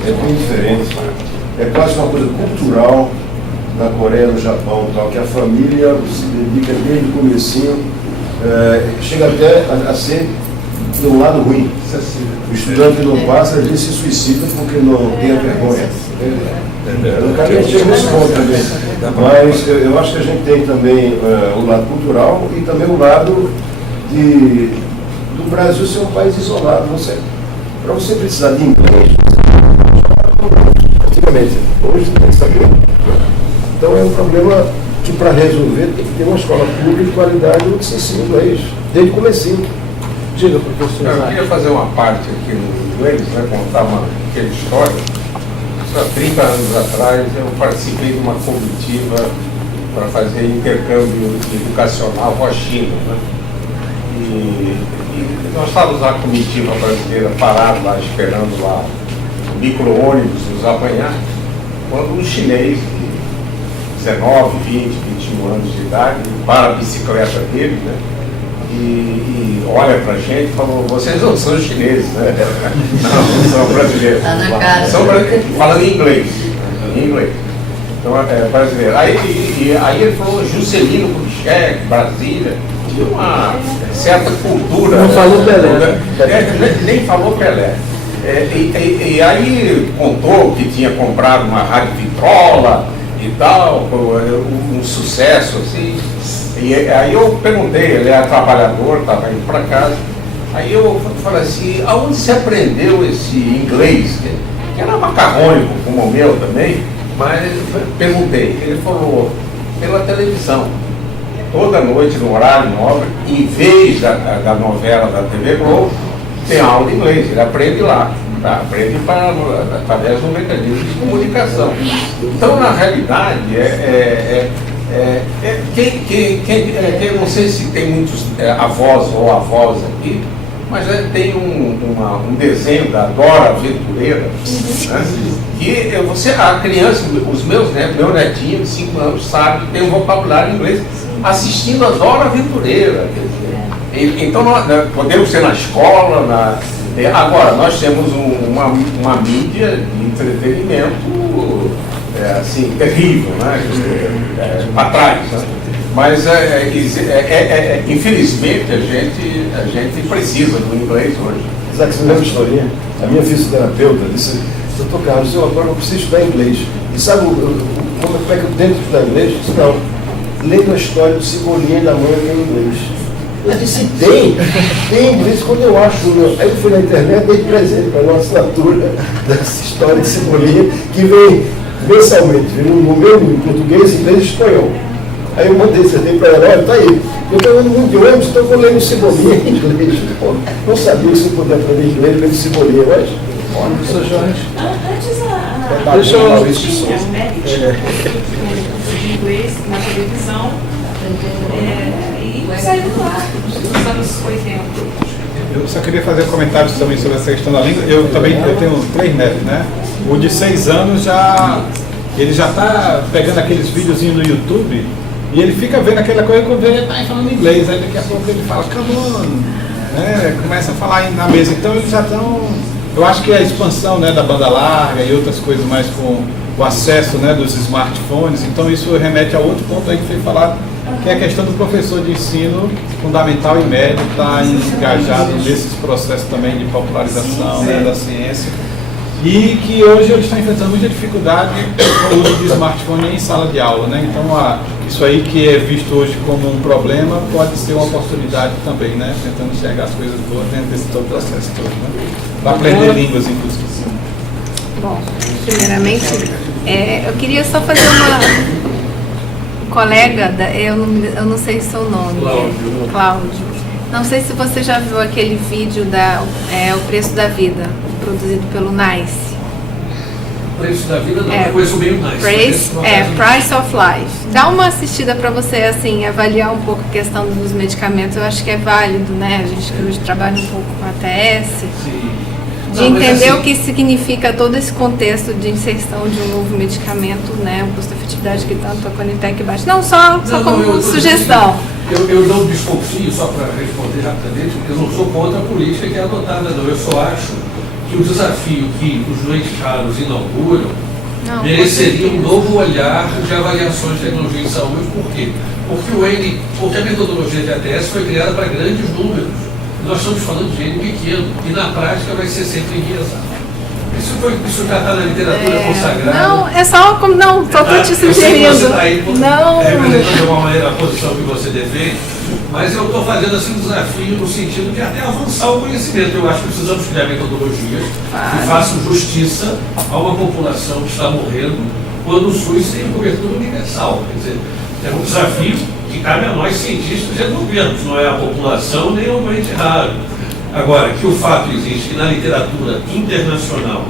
é bem diferente. É quase uma coisa cultural na Coreia, no Japão, tal, que a família se dedica desde o comecinho, chega até a ser de um lado ruim. O estudante não passa, às vezes se suicida porque não tem a vergonha. Eu não quero chegar nesse ponto também. Mas eu acho que a gente tem também o lado cultural e também o lado do Brasil ser um país isolado. Para você precisar de inglês, antigamente, hoje você tem que saber. Então é um problema que para resolver tem que ter uma escola pública de qualidade onde se ensina inglês, desde o comecinho. Diga, professor. Eu queria fazer uma parte aqui no inglês, contar uma pequena história. Há 30 anos atrás eu participei de uma comitiva para fazer intercâmbio educacional com a China. Né? E nós estávamos na comitiva brasileira parado lá, esperando lá o micro-ônibus nos apanhar, quando um chinês de 19, 20, 21 anos de idade para a bicicleta dele, né? E olha pra gente e falou, vocês não são chineses, né? Não, são brasileiros. Tá na cara. São brasileiros, falando em inglês. Então é brasileiro. Aí ele falou Juscelino Kubitschek, Brasília, tinha uma certa cultura. Não falou Pelé. Nem falou Pelé. E aí contou que tinha comprado uma rádio vitrola e tal, um sucesso assim. E aí eu perguntei, ele era trabalhador, estava indo para casa, aí eu falei assim, aonde se aprendeu esse inglês, que era macarrônico, como o meu também, mas perguntei, ele falou, pela televisão, toda noite no horário nobre, em vez da novela da TV Globo, tem aula de inglês, ele aprende lá, tá? Aprende através do mecanismo de comunicação. Então, na realidade, Eu não sei se tem muitos avós ou avós aqui, mas tem um desenho da Dora Aventureira, né, que a criança, os meus netos, meu netinho de 5 anos sabe, tem um vocabulário inglês assistindo a Dora Aventureira. Quer dizer, então podemos ser na escola, agora nós temos uma mídia de entretenimento assim, terrível, né? Para trás, né? Mas infelizmente a gente precisa do inglês hoje. Isaac, você me lembra uma historinha? A minha fisioterapeuta disse: Dr. Carlos, eu agora não preciso estudar inglês. E sabe como é que eu tento estudar inglês? Eu disse: não, lendo a história do Cebolinha e da mãe que é em inglês. Eu disse: tem inglês quando eu acho. Aí eu fui na internet e dei presente para uma assinatura dessa história de Cebolinha, que vem mensalmente, vem no meu em português, inglês e espanhol. Aí eu mandei CD para ela: olha, tá aí. Eu estou indo muito de ônibus, então eu vou ler no Cebolinha em inglês. Pô, não sabia que você podia aprender inglês lendo Cebolinha, mas. Professor Jorge. Antes Deixa eu. tinha médico de inglês na televisão e saiu lá nos anos 80. Eu só queria fazer comentários também sobre essa questão da língua. Eu tenho 3 netos, né? O de 6 anos ele já está pegando aqueles videozinhos no YouTube e ele fica vendo aquela coisa quando ele está falando inglês. Aí daqui a pouco ele fala, come on, né? Começa a falar na mesa. Então eles já estão. Eu acho que a expansão, né, da banda larga e outras coisas mais com o acesso, né, dos smartphones, então isso remete a outro ponto aí que foi falado, que é a questão do professor de ensino fundamental e médio estar engajado nesses processos também de popularização, né, da ciência, e que hoje eles estão enfrentando muita dificuldade com o uso de smartphone em sala de aula, né? Então isso aí que é visto hoje como um problema pode ser uma oportunidade também, né? Tentando enxergar as coisas boas dentro desse todo processo todo, né? Para aprender línguas, inclusive. Bom, primeiramente, eu queria só fazer uma colega, eu não sei o seu nome. Cláudio. Não sei se você já viu aquele vídeo O Preço da Vida, produzido pelo NICE. O Preço da Vida não, eu conheço bem o NICE. Price of Life. Dá uma assistida para você, assim, avaliar um pouco a questão dos medicamentos. Eu acho que é válido, né? A gente que hoje trabalha um pouco com ATS. Sim. De entender o que significa todo esse contexto de inserção de um novo medicamento, né? O custo-efetividade que tanto a Conitec baixa. Não, só como sugestão. Eu não desconfio, só para responder rapidamente, porque eu não sou contra a política que é adotada, não. Eu só acho que o desafio que os doentes caros inauguram mereceria um novo olhar de avaliações de tecnologia em saúde. Por quê? Porque a metodologia de ATS foi criada para grandes números. Nós estamos falando de N pequeno, e na prática vai ser sempre enviesado. Isso já está na literatura consagrada. Não, é só como. Não, estou te sugerindo. Não. Representando de alguma maneira a posição que você defende, mas eu estou fazendo assim um desafio no sentido de até avançar o conhecimento. Eu acho que precisamos criar metodologias que façam justiça a uma população que está morrendo quando o SUS tem cobertura universal. Quer dizer, é um desafio que cabe a nós cientistas resolvermos, não é a população nem o doente raro. Agora, que o fato existe que na literatura internacional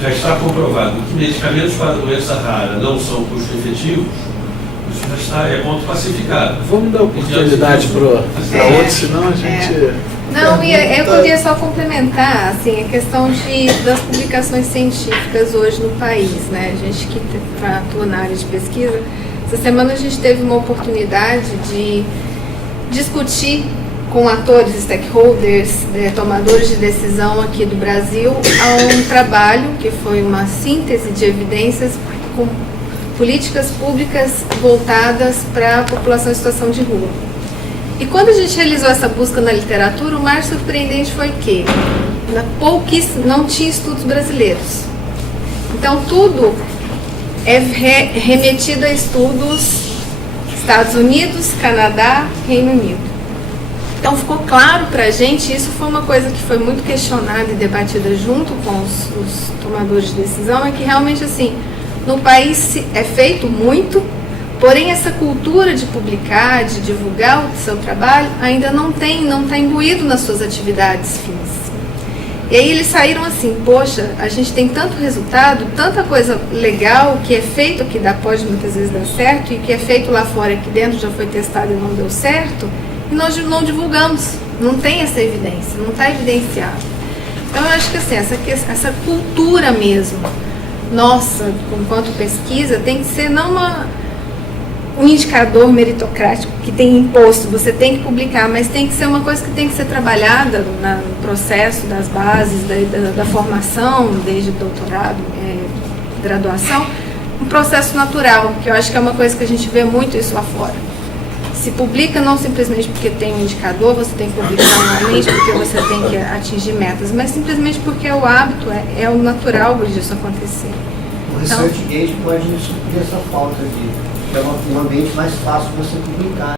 já está comprovado que medicamentos para doença rara não são custo-efetivos, isso já está, ponto pacificado. Vamos dar oportunidade para outros, senão a gente... Não, e eu queria só complementar, assim, a questão das publicações científicas hoje no país, né? A gente que atua na área de pesquisa, essa semana a gente teve uma oportunidade de discutir com atores, stakeholders, tomadores de decisão aqui do Brasil, a um trabalho que foi uma síntese de evidências com políticas públicas voltadas para a população em situação de rua. E quando a gente realizou essa busca na literatura, o mais surpreendente foi que não tinha estudos brasileiros. Então tudo é remetido a estudos Estados Unidos, Canadá, Reino Unido. Então ficou claro para a gente, isso foi uma coisa que foi muito questionada e debatida junto com os tomadores de decisão, é que realmente assim, no país é feito muito, porém essa cultura de publicar, de divulgar o seu trabalho ainda não está imbuído nas suas atividades fins. E aí eles saíram assim, poxa, a gente tem tanto resultado, tanta coisa legal que é feito aqui da pode muitas vezes dar certo, e que é feito lá fora, aqui dentro já foi testado e não deu certo, e nós não divulgamos, não tem essa evidência, não está evidenciado. Então eu acho que assim, essa cultura mesmo, nossa, enquanto pesquisa, tem que ser não um indicador meritocrático que tem imposto, você tem que publicar, mas tem que ser uma coisa que tem que ser trabalhada no processo das bases, da formação, desde doutorado, graduação, um processo natural, que eu acho que é uma coisa que a gente vê muito isso lá fora. Se publica não simplesmente porque tem um indicador, você tem que publicar anualmente porque você tem que atingir metas, mas simplesmente porque é o hábito, é o natural disso acontecer. O ResearchGate pode suprir essa falta de é um ambiente mais fácil de você publicar.